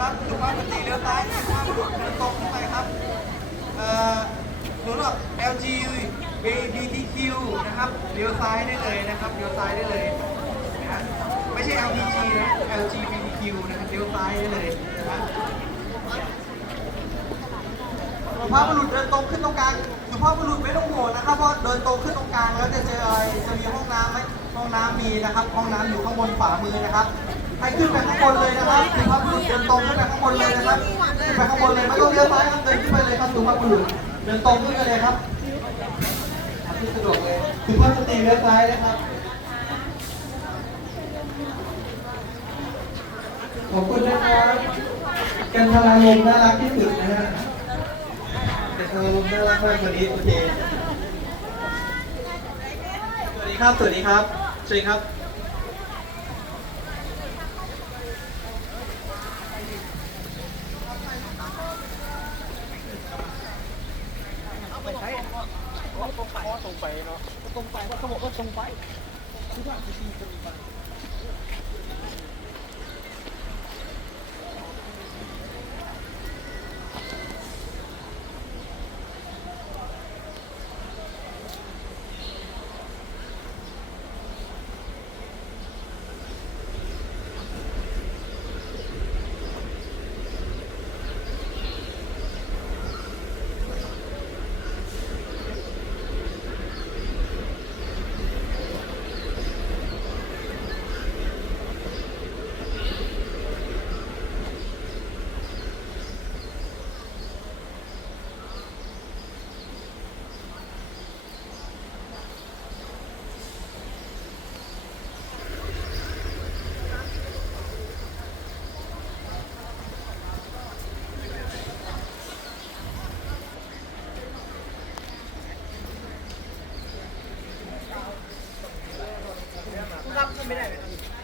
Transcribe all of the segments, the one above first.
ครับสุภาพสตรีเลี้ยวซ้ายสุภาพบุรุษเดินตรงขึ้นไปครับเอ่อสำหรับ LG BBTQ นะครับเลี้ยวซ้ายได้เลยนะครับเลี้ยวซ้ายได้เลยนะไม่ใช่ LPG นะ LG BTQ นะครับเลี้ยวซ้ายได้เลยนะสุภาพบุรุษเดินตรงขึ้นตรงกลางสุภาพบุรุษไม่ต้องห่วงนะครับเพราะเดินตรงขึ้นตรงกลางแล้วจะเจออะไรจะมีห้องน้ำไหมห้องน้ำมีนะครับ ห้องน้ำอยู่ข้างบนขวามือนะครับ ให้ขึ้นไปข้างบนเลยนะครับสุภาพบุรุษเดินตรงขึ้นไปข้างบนเลยนะครับขึ้นไปข้างบนเลยไม่ต้องเลี้ยวซ้ายครับเดินขึ้นไปเลยครับสุภาพบุรุษเดินตรงขึ้นไปเลยครับที่สะดวกเลยสุภาพสตรีเลี้ยวซ้ายนะครับขอบคุณนะครับกันทราลมน่ารักที่สุดนะฮะกันทราลมน่ารักมากวันนี้โอเคสวัสดีครับสวัสดีครับส ว่าตรงไปตรงไปเนาะตรงไปว่าเขาบอกว่าตรงไปคิอว่าจะตีตรงไป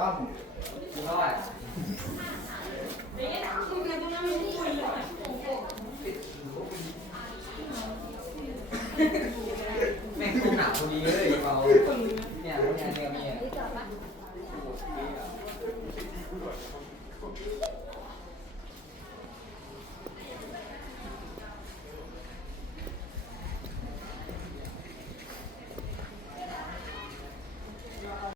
ต้องกูเท่แม่งกูหนักคนนี้เลยเราเนี่ยราเนี่เนี่ย